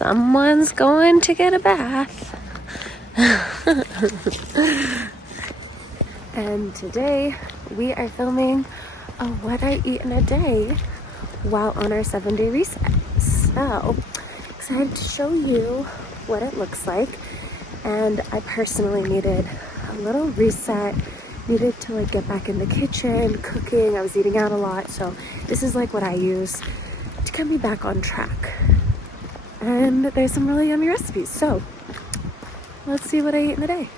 Someone's going to get a bath. And today we are filming a what I eat in a day while on our 7-day reset. So excited to show you what it looks like. And I personally needed a little reset, needed to like get back in the kitchen, cooking. I was eating out a lot. So this is like what I use to get me back on track. And there's some really yummy recipes. So let's see what I eat in a day.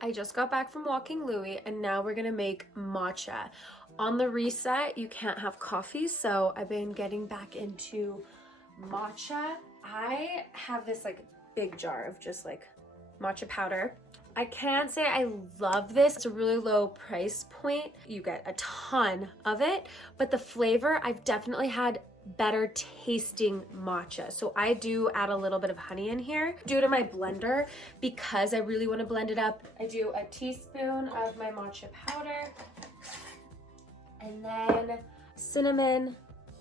I just got back from walking Louie and now we're gonna make matcha. On the reset, you can't have coffee, so I've been getting back into matcha. I have this like big jar of just like matcha powder. I can't say I love this. It's a really low price point. You get a ton of it, but the flavor, I've definitely had better tasting matcha. So I do add a little bit of honey in here. Do it in my blender because I really want to blend it up. I do a teaspoon of my matcha powder and then cinnamon,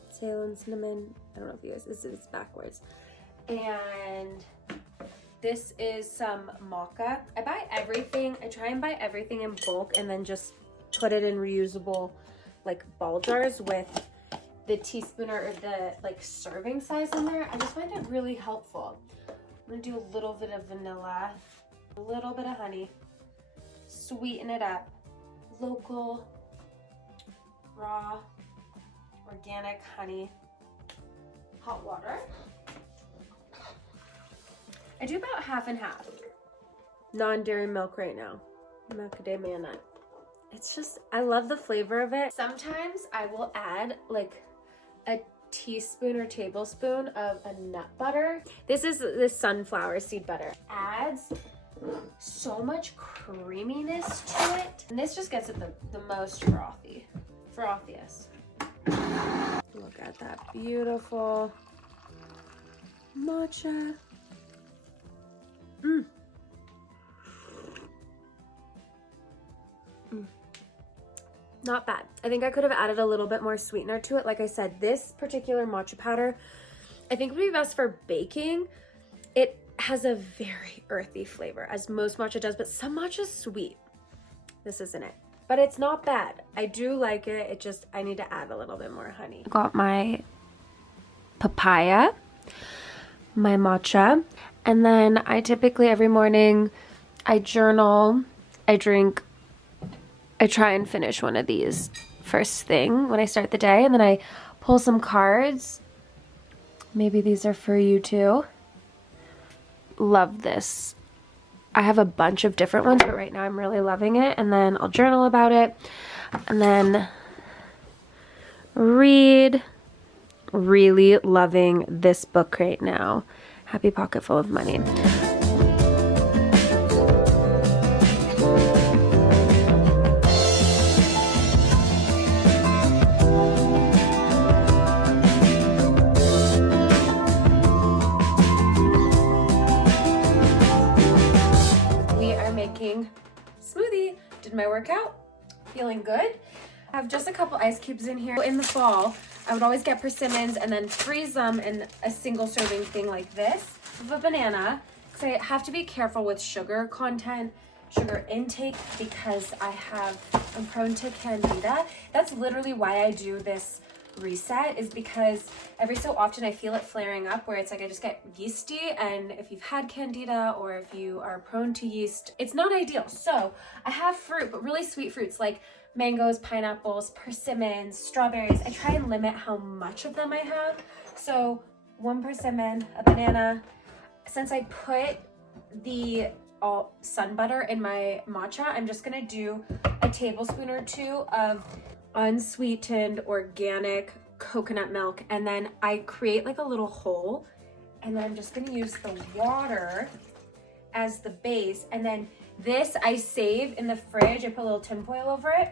Ceylon cinnamon. I don't know if you guys, it's backwards. And this is some maca. I buy everything. I try and buy everything in bulk and then just put it in reusable like ball jars with the teaspoon or the like serving size in there. I just find it really helpful. I'm gonna do a little bit of vanilla, a little bit of honey, sweeten it up. Local, raw, organic honey, hot water. I do about half and half. Non-dairy milk right now. Macadamia nut. It's just, I love the flavor of it. Sometimes I will add like a teaspoon or tablespoon of a nut butter. This is the sunflower seed butter. Adds so much creaminess to it. And this just gets it the most frothiest. Look at that beautiful matcha. Not bad. I think I could have added a little bit more sweetener to it. Like I said, this particular matcha powder, I think would be best for baking. It has a very earthy flavor, as most matcha does, but some matcha is sweet. This isn't it, but it's not bad. I do like it. It just, I need to add a little bit more honey. Got my papaya, my matcha, and then I typically every morning I journal, I drink, I try and finish one of these first thing when I start the day, and then I pull some cards. Maybe these are for you too. Love this. I have a bunch of different ones, but right now I'm really loving it. And then I'll journal about it and then read. Really loving this book right now. Happy Pocket Full of Money. Smoothie. Did my workout, feeling good. I have just a couple ice cubes in here. In the fall, I would always get persimmons and then freeze them in a single serving thing like this of a banana, because I have to be careful with sugar content, sugar intake, because I'm prone to candida. That's literally why I do this reset, is because every so often I feel it flaring up where it's like I just get yeasty, and if you've had candida or if you are prone to yeast, it's not ideal. So I have fruit, but really sweet fruits like mangoes, pineapples, persimmons, strawberries. I try and limit how much of them I have. So 1 persimmon, a banana. Since I put the sun butter in my matcha, I'm just gonna do a tablespoon or 2 of unsweetened organic coconut milk, and then I create like a little hole, and then I'm just gonna use the water as the base, and then this I save in the fridge. I put a little tin foil over it.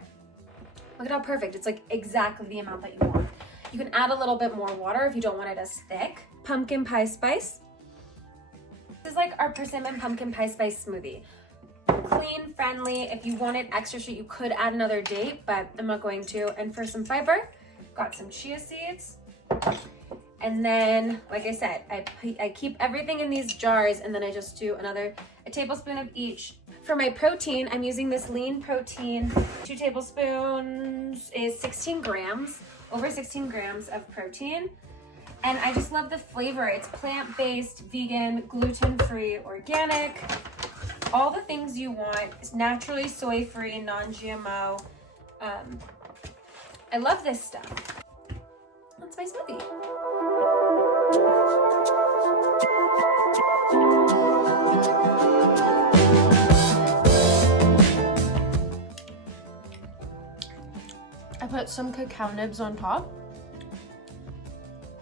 Look at how perfect. It's like exactly the amount that you want. You can add a little bit more water if you don't want it as thick. Pumpkin pie spice. This is like our persimmon pumpkin pie spice smoothie. clean, friendly. If you wanted extra sweet, you could add another date, but I'm not going to. And for some fiber, got some chia seeds. And then, like I said, I keep everything in these jars, and then I just do a tablespoon of each. For my protein, I'm using this lean protein. 2 tablespoons is 16 grams, over 16 grams of protein. And I just love the flavor. It's plant-based, vegan, gluten-free, organic, all the things you want. It's naturally soy-free, non-GMO. I love this stuff. That's my smoothie. I put some cacao nibs on top.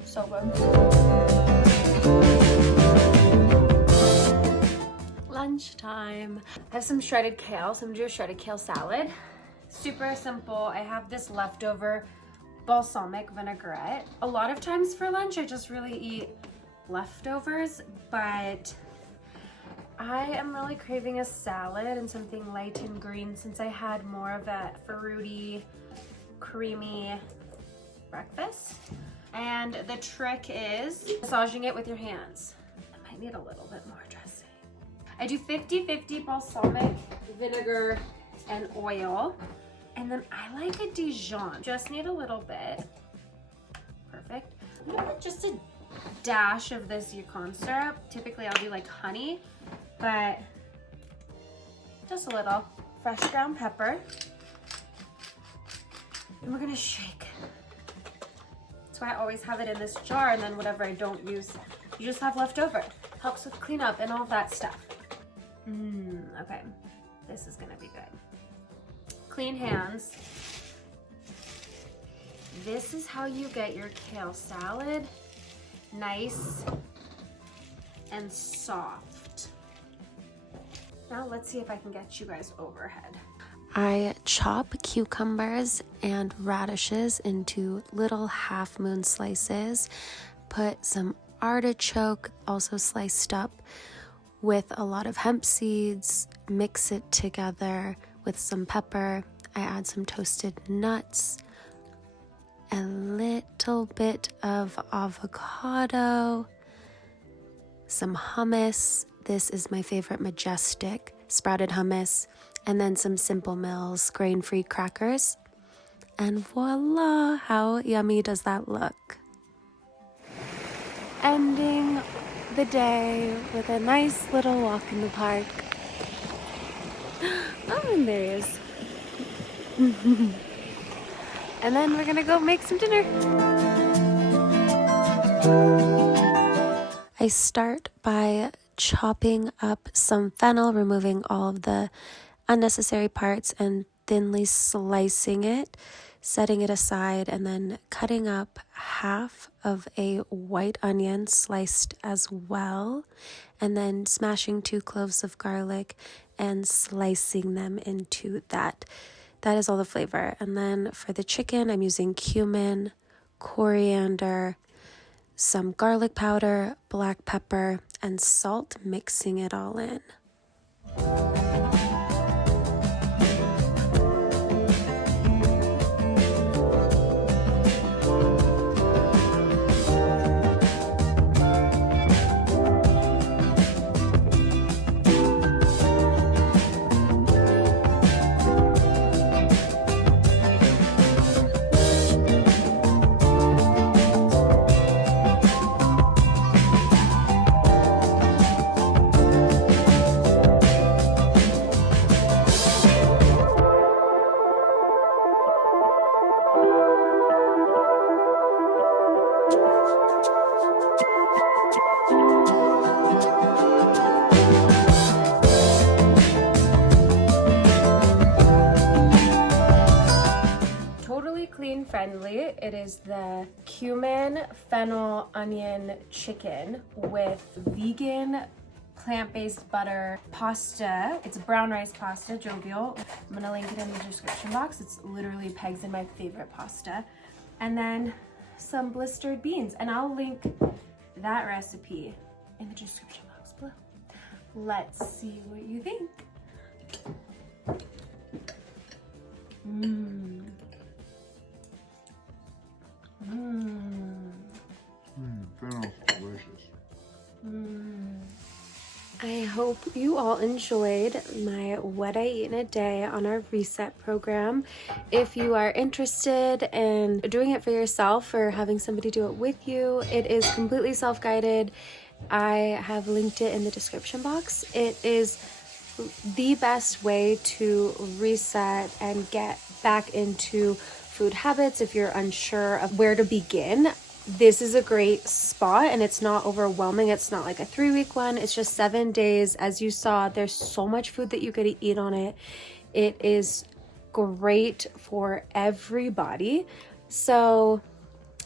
So good. Lunchtime. I have some shredded kale, so I'm gonna do a shredded kale salad. Super simple. I have this leftover balsamic vinaigrette. A lot of times for lunch, I just really eat leftovers, but I am really craving a salad and something light and green since I had more of a fruity, creamy breakfast. And the trick is massaging it with your hands. I might need a little bit more dressing. I do 50-50 balsamic vinegar and oil. And then I like a Dijon. Just need a little bit. Perfect. I'm gonna put just a dash of this Yukon syrup. Typically I'll do like honey, but just a little fresh ground pepper. And we're gonna shake. That's why I always have it in this jar, and then whatever I don't use, you just have left over. Helps with cleanup and all that stuff. Okay, this is gonna be good. Clean hands. This is how you get your kale salad nice and soft. Now let's see if I can get you guys overhead. I chop cucumbers and radishes into little half moon slices, put some artichoke also sliced up with a lot of hemp seeds, mix it together with some pepper. I add some toasted nuts, a little bit of avocado, some hummus. This is my favorite, Majestic sprouted hummus. And then some Simple Mills grain-free crackers. And voila, how yummy does that look? Ending the day with a nice little walk in the park. Oh, and there he is. And then we're gonna go make some dinner. I start by chopping up some fennel, removing all of the unnecessary parts and thinly slicing it, setting it aside, and then cutting up half of a white onion sliced as well, and then smashing 2 cloves of garlic and slicing them into that. That is all the flavor. And then for the chicken, I'm using cumin, coriander, some garlic powder, black pepper, and salt, mixing it all in. Friendly. It is the cumin, fennel, onion chicken with vegan plant-based butter pasta. It's brown rice pasta, jovial. I'm gonna link it in the description box. It's literally pegs in my favorite pasta. And then some blistered beans, and I'll link that recipe in the description box below. Let's see what you think. Fennel's delicious. I hope you all enjoyed my What I Eat in a Day on our Reset program. If you are interested in doing it for yourself or having somebody do it with you, it is completely self-guided. I have linked it in the description box. It is the best way to reset and get back into food habits if you're unsure of where to begin. This is a great spot and it's not overwhelming. It's not like a 3-week one. It's just 7 days. As you saw, there's so much food that you could eat on it. It is great for everybody. So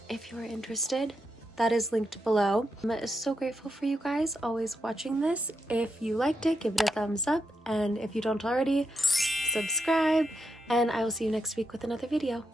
if you're interested, that is linked below. I'm so grateful for you guys always watching this. If you liked it, give it a thumbs up. And if you don't already, subscribe. And I will see you next week with another video.